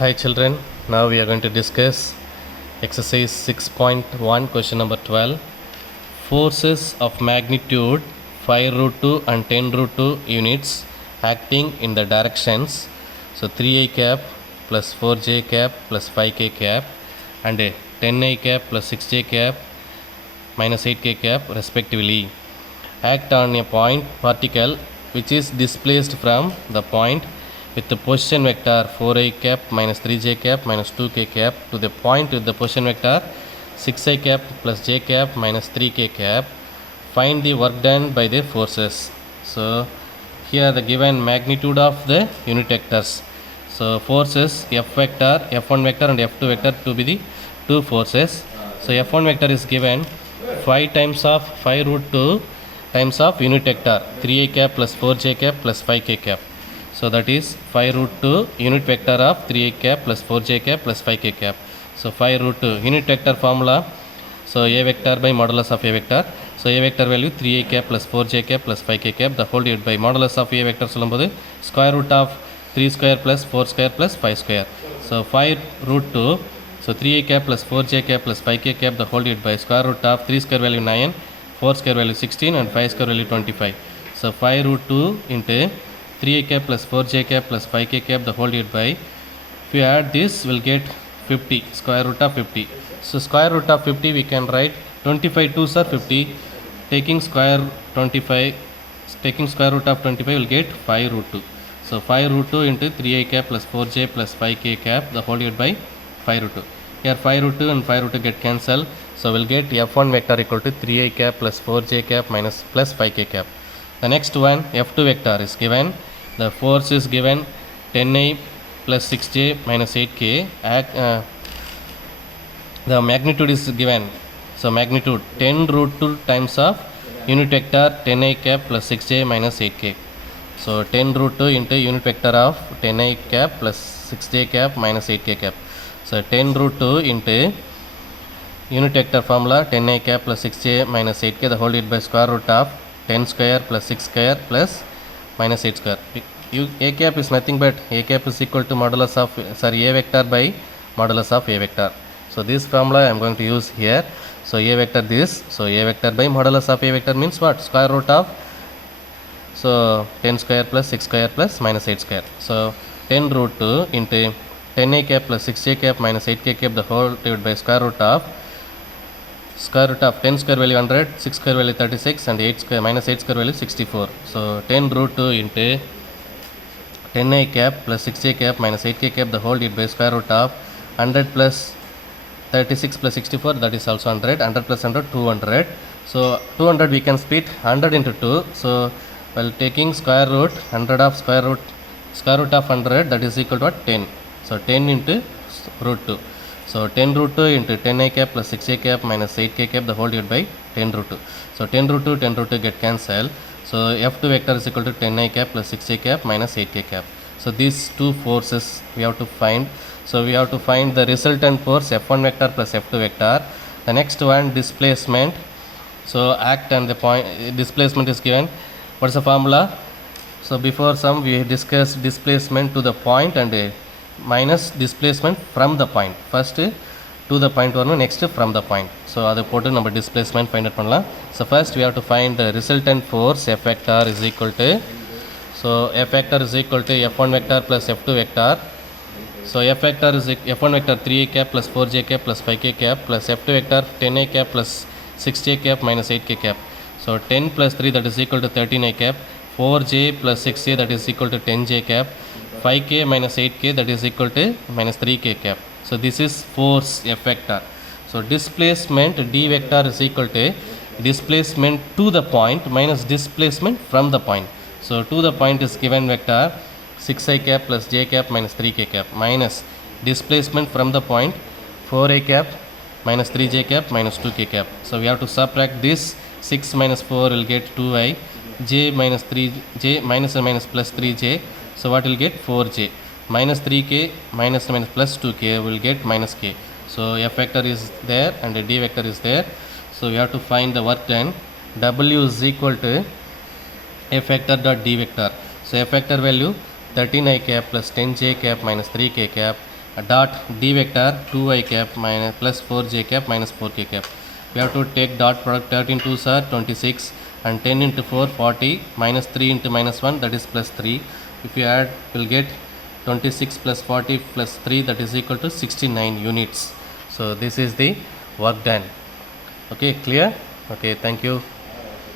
Hi children, now we are going to discuss exercise 6.1 question number 12. Forces of magnitude 5 root 2 and 10 root 2 units acting in the directions, so 3i cap plus 4j cap plus 5k cap and 10i cap plus 6j cap minus 8k cap respectively, act on a point particle which is displaced from the point with the position vector 4i cap minus 3j cap minus 2k cap to the point with the position vector 6i cap plus j cap minus 3k cap. Find the work done by the forces. So here the given magnitude of the unit vectors. So forces f vector, f1 vector and f2 vector to be the two forces. So f1 vector is given 5 times of 5 root 2 times of unit vector 3i cap plus 4j cap plus 5k cap. So that is 5 root 2 unit vector of 3i cap plus 4j cap plus 5k cap. So 5 root 2 unit vector formula. So a vector by modulus of a vector. So a vector value 3i cap plus 4j cap plus 5k cap, the whole divided by modulus of a vector சொல்லும்போது square root of 3 square plus 4 square plus 5 square. So 5 root 2, so 3i cap plus 4j cap plus 5k cap, the whole divided by square root of 3 square value 9, 4 square value 16 and 5 square value 25. So 5 root 2 into 3i cap plus 4j cap plus 5k cap, the whole divided by, if you add this we'll get 50, square root of 50. So square root of 50 we can write 25 2s are 50, taking square 25, taking square root of 25 will get 5 root 2. So 5 root 2 into 3i cap plus 4j plus 5k cap, the whole divided by 5 root 2. Here 5 root 2 and 5 root 2 get cancelled. So we'll get f1 vector equal to 3i cap plus 4j cap minus plus 5k cap. The next one, f2 vector is given. The force is given 10i plus 6j minus 8k. The magnitude is given. So magnitude 10 root 2 times of unit vector 10i cap plus 6j minus 8k. So 10 root 2 into unit vector of 10i cap plus 6j cap minus 8k cap. So 10 root 2 into unit vector formula 10i cap plus 6j minus 8k, the whole divided by square root of 10 square plus 6 square plus minus 8 square. A cap is nothing but a cap is equal to modulus of a vector by modulus of a vector. So this formula I am going to use here. So a vector this, so a vector by modulus of a vector means what? Square root of, so 10 square plus 6 square plus minus 8 square. So 10 root 2 into 10i cap plus 6j cap minus 8k cap, the whole divided by square root of 10 square value 100, 6 square value 36 and 8 square minus 8 square value 64. So 10 root 2 into 10i cap plus 6j cap minus 8k cap, the whole divided by square root of 100 plus 36 plus 64, that is also 100, 100 plus 100, 200. So 200 we can split 100 into 2. So while taking square root 100 of square root of 100, that is equal to what? 10. So 10 into root 2. So 10 root 2 into 10i cap plus 6j cap minus 8k cap, the whole divided by 10 root 2. So 10 root 2, 10 root 2 get cancelled. So f2 vector is equal to 10i cap plus 6j cap minus 8k cap. So these two forces we have to find. So we have to find the resultant force f1 vector plus f2 vector. The next one, displacement. So act and the point, displacement is given. What is the formula? So before some we discussed displacement to the point and minus displacement from the point. First to the point one, next from the point. So அது போட்டு நம்ம displacement find out பண்ணலாம். So first we have to find the resultant force f vector is equal to, so f vector is equal to f1 vector plus f2 vector. So f vector is f1 vector 3i cap plus 4j cap plus 5k cap plus f2 vector 10i cap plus 6j cap minus 8k cap. So 10 plus 3, that is equal to 13i cap, 4j plus 6j, that is equal to 10j cap, 5k minus 8k, that is equal to minus 3k cap. So this is force f vector. So displacement d vector is equal to displacement to the point minus displacement from the point. So to the point is given vector 6i cap plus j cap minus 3k cap minus displacement from the point 4i cap minus 3j cap minus 2k cap. So we have to subtract this. 6 minus 4 will get 2i, j minus 3j minus and minus plus 3j. So what will get? 4j minus 3k minus plus 2k will get minus k. So f vector is there and d vector is there. So we have to find the work done. W is equal to f vector dot d vector. So f vector value 13i cap plus 10j cap minus 3k cap dot d vector 2y cap minus plus 4j cap minus 4k cap. We have to take dot product. 13 2s are 26 and 10 into 4 40 minus 3 into minus 1, that is plus 3. If you add, you will get 26 plus 40 plus 3, that is equal to 69 units. So this is the work done. Okay, clear? Okay, thank you.